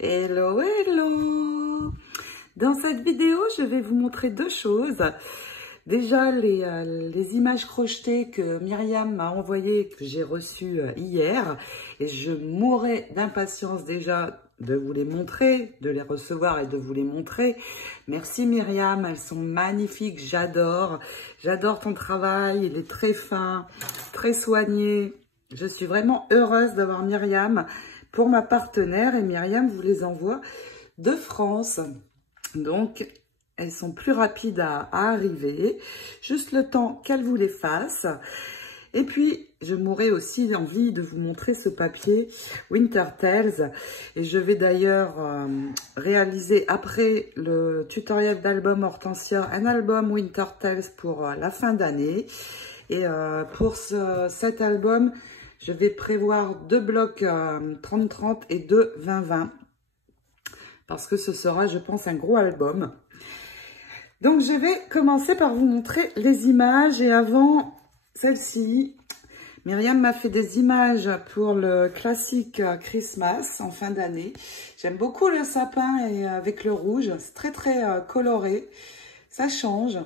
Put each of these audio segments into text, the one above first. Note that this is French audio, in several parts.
Hello, hello! Dans cette vidéo, je vais vous montrer deux choses. Déjà, les images crochetées que Myriam m'a envoyées, que j'ai reçues hier. Et je mourrais d'impatience déjà de vous les montrer, de les recevoir et de vous les montrer. Merci Myriam, elles sont magnifiques, j'adore. J'adore ton travail, il est très fin, très soigné. Je suis vraiment heureuse d'avoir Myriam pour ma partenaire et Myriam vous les envoie de France. Donc, elles sont plus rapides à arriver. Juste le temps qu'elle vous les fasse. Et puis, je m'aurais aussi envie de vous montrer ce papier Winter Tales. Et je vais d'ailleurs réaliser, après le tutoriel d'album Hortensia, un album Winter Tales pour la fin d'année. Et pour cet album, je vais prévoir 2 blocs 30-30 et 2 20-20. Parce que ce sera, je pense, un gros album. Donc, je vais commencer par vous montrer les images. Et avant celle-ci, Myriam m'a fait des images pour le classique Christmas en fin d'année. J'aime beaucoup le sapin et avec le rouge. C'est très, très coloré. Ça change.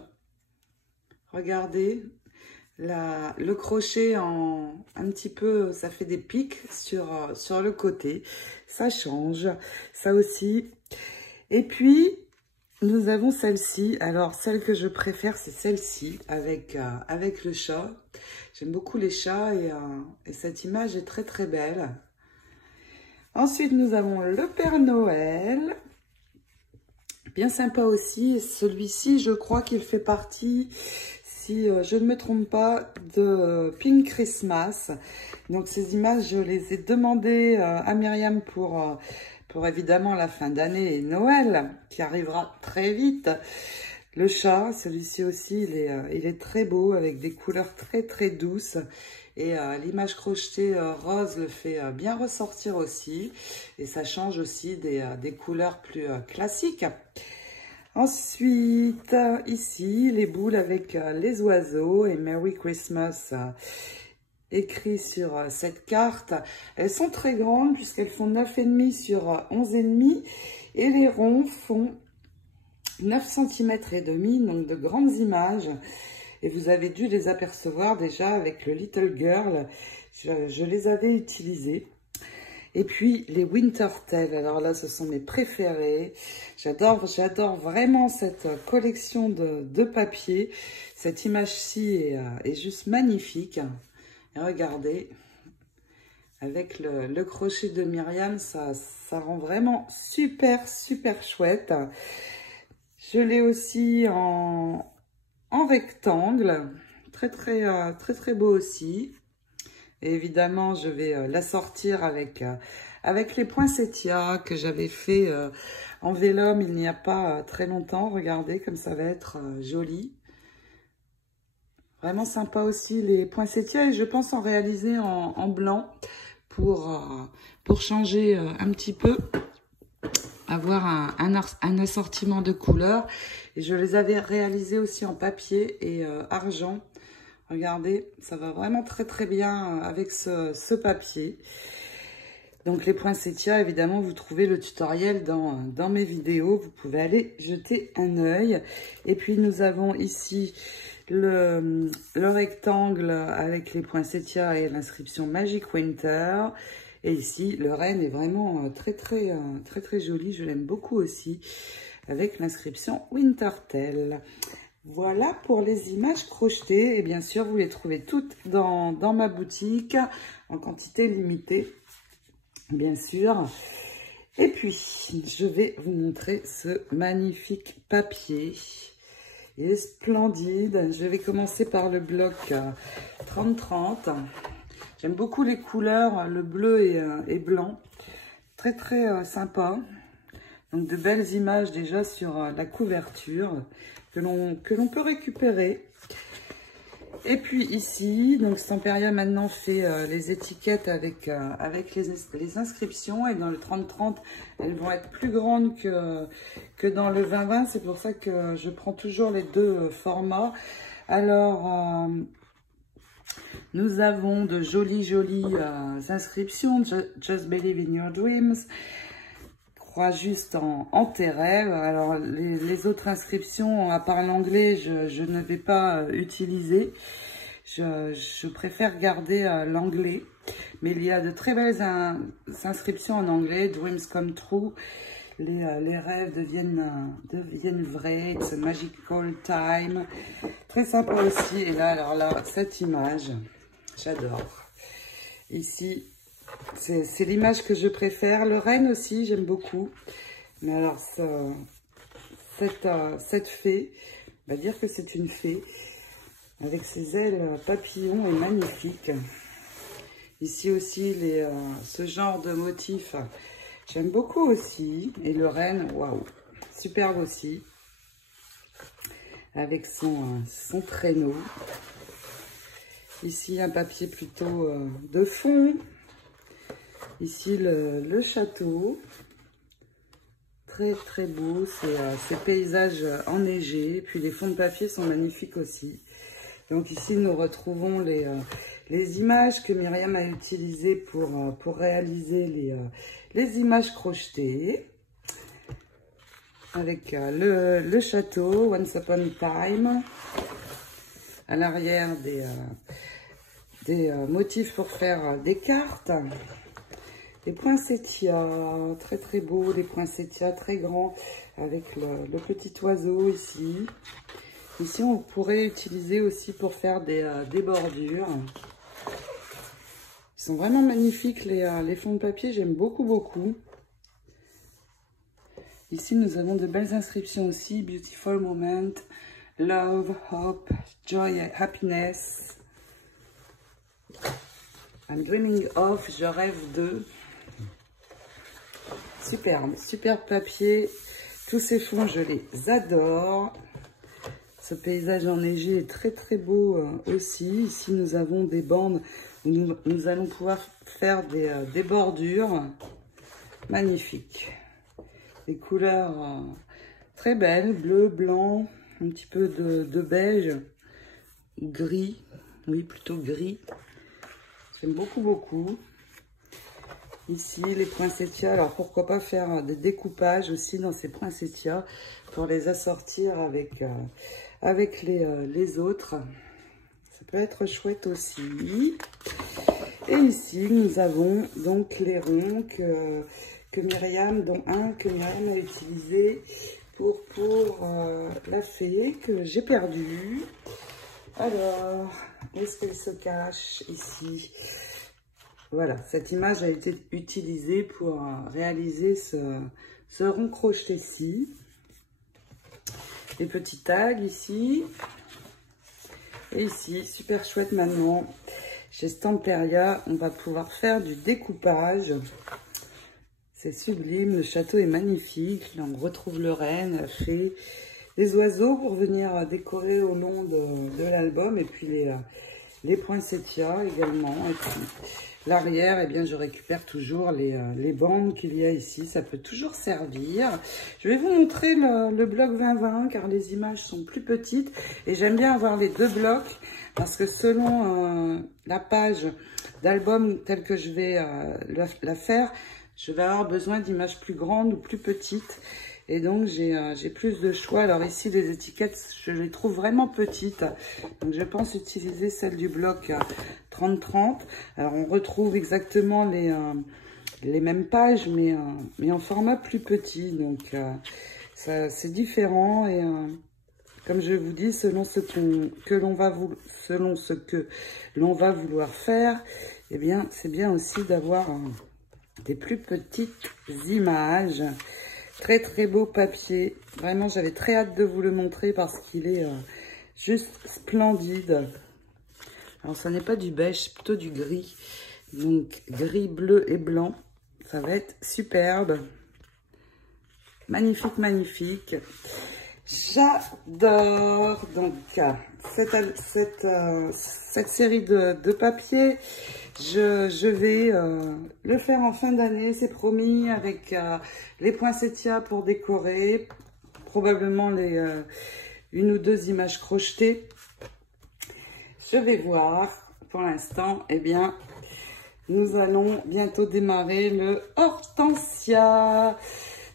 Regardez. Le crochet un petit peu, ça fait des pics sur le côté. Ça change. Ça aussi. Et puis, nous avons celle-ci. Alors, celle que je préfère, c'est celle-ci avec le chat. J'aime beaucoup les chats et cette image est très, très belle. Ensuite, nous avons le Père Noël. Bien sympa aussi. Celui-ci, je crois qu'il fait partie, si je ne me trompe pas, de Pink Christmas. Donc, ces images, je les ai demandées à Myriam pour évidemment la fin d'année et Noël, qui arrivera très vite. Le chat, celui-ci aussi, il est très beau, avec des couleurs très, très douces. Et l'image crochetée rose le fait bien ressortir aussi. Et ça change aussi des couleurs plus classiques. Ensuite, ici, les boules avec les oiseaux et Merry Christmas écrit sur cette carte. Elles sont très grandes puisqu'elles font 9,5 sur 11,5 et les ronds font 9 cm et demi, donc de grandes images. Et vous avez dû les apercevoir déjà avec le Little Girl. Je les avais utilisées. Et puis, les Winter Tales. Alors là, ce sont mes préférés. J'adore vraiment cette collection de papier. Cette image-ci est juste magnifique. Et regardez, avec le crochet de Myriam, ça rend vraiment super, super chouette. Je l'ai aussi en rectangle. Très, très beau aussi. Et évidemment, je vais l'assortir avec les poinsettias que j'avais fait en vélum il n'y a pas très longtemps. Regardez comme ça va être joli. Vraiment sympa aussi les poinsettias et je pense en réaliser en blanc pour changer un petit peu, avoir un assortiment de couleurs. Et je les avais réalisés aussi en papier et argent. Regardez, ça va vraiment très très bien avec ce papier. Donc les poinsettias, évidemment, vous trouvez le tutoriel dans mes vidéos. Vous pouvez aller jeter un œil. Et puis nous avons ici le rectangle avec les poinsettias et l'inscription Magic Winter. Et ici, le renne est vraiment très très joli. Je l'aime beaucoup aussi avec l'inscription Winter Tale. Voilà pour les images crochetées. Et bien sûr, vous les trouvez toutes dans ma boutique en quantité limitée, bien sûr. Et puis, je vais vous montrer ce magnifique papier. Il est splendide. Je vais commencer par le bloc 30-30. J'aime beaucoup les couleurs, le bleu et blanc. Très, très sympa. Donc, de belles images déjà sur la couverture que l'on peut récupérer. Et puis ici, donc Stamperia maintenant fait les étiquettes avec les inscriptions. Et dans le 30-30, elles vont être plus grandes que dans le 20-20. C'est pour ça que je prends toujours les deux formats. Alors, nous avons de jolies inscriptions. Just Believe in Your Dreams. crois juste en tes rêves. Alors, les autres inscriptions, à part l'anglais, je ne vais pas utiliser. Je préfère garder l'anglais. Mais il y a de très belles inscriptions en anglais. Dreams come true. Les rêves deviennent vrais. It's a magical time. Très sympa aussi. Et là, alors là, cette image, j'adore. Ici, c'est l'image que je préfère. Le renne aussi, j'aime beaucoup. Mais alors, cette fée, on va dire que c'est une fée. Avec ses ailes papillons est magnifique. Ici aussi, ce genre de motif, j'aime beaucoup aussi. Et le renne, waouh, superbe aussi. Avec son traîneau. Ici, un papier plutôt de fond. Ici, le château. Très, très beau. Ces paysages enneigés. Puis, les fonds de papier sont magnifiques aussi. Donc, ici, nous retrouvons les images que Myriam a utilisées pour réaliser les images crochetées. Avec le château, Once Upon a Time. À l'arrière, des motifs pour faire des cartes. Des poinsettias, très très beaux, des poinsettias très grands avec le petit oiseau ici. Ici, on pourrait utiliser aussi pour faire des bordures. Ils sont vraiment magnifiques, les fonds de papier, j'aime beaucoup, beaucoup. Ici, nous avons de belles inscriptions aussi. Beautiful moment, love, hope, joy and happiness. I'm dreaming of, je rêve de. Superbe, superbe papier. Tous ces fonds, je les adore. Ce paysage enneigé est très très beau aussi. Ici, nous avons des bandes où nous allons pouvoir faire des bordures. Magnifiques. Des couleurs très belles, bleu, blanc, un petit peu de beige, gris. Oui, plutôt gris. J'aime beaucoup, beaucoup. Ici, les poinsettias. Alors, pourquoi pas faire des découpages aussi dans ces poinsettias pour les assortir avec les autres. Ça peut être chouette aussi. Et ici, nous avons donc les ronds que Myriam, dont un que Myriam a utilisé pour la fée que j'ai perdue. Alors, où est-ce qu'elle se cache ici? Voilà, cette image a été utilisée pour réaliser ce rond crocheté-ci. Les petits tags ici. Et ici, super chouette maintenant. Chez Stamperia, on va pouvoir faire du découpage. C'est sublime, le château est magnifique. Là, on retrouve le renne, la fée, des oiseaux pour venir décorer au long de l'album. Et puis les poinsettias également. Et puis l'arrière, eh bien, je récupère toujours les bandes qu'il y a ici. Ça peut toujours servir. Je vais vous montrer le bloc 2020 car les images sont plus petites. Et j'aime bien avoir les deux blocs parce que selon la page d'album telle que je vais la faire, je vais avoir besoin d'images plus grandes ou plus petites. Et donc, j'ai plus de choix. Alors ici, les étiquettes, je les trouve vraiment petites. Donc, je pense utiliser celle du bloc 30-30. Alors, on retrouve exactement les mêmes pages, mais en format plus petit. Donc, c'est différent. Et comme je vous dis, selon ce que l'on va vouloir faire, eh bien, c'est bien aussi d'avoir des plus petites images. Très très beau papier. Vraiment, j'avais très hâte de vous le montrer parce qu'il est juste splendide. Alors, ça n'est pas du beige, c'est plutôt du gris. Donc, gris, bleu et blanc. Ça va être superbe. Magnifique, magnifique. J'adore donc cette série de papiers. Je vais le faire en fin d'année, c'est promis, avec les poinsettias pour décorer, probablement une ou deux images crochetées. Je vais voir. Pour l'instant, eh bien, nous allons bientôt démarrer le hortensia.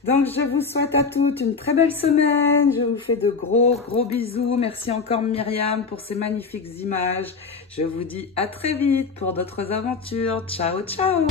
Donc, je vous souhaite à toutes une très belle semaine. Je vous fais de gros bisous. Merci encore Myriam pour ces magnifiques images. Je vous dis à très vite pour d'autres aventures. Ciao, ciao!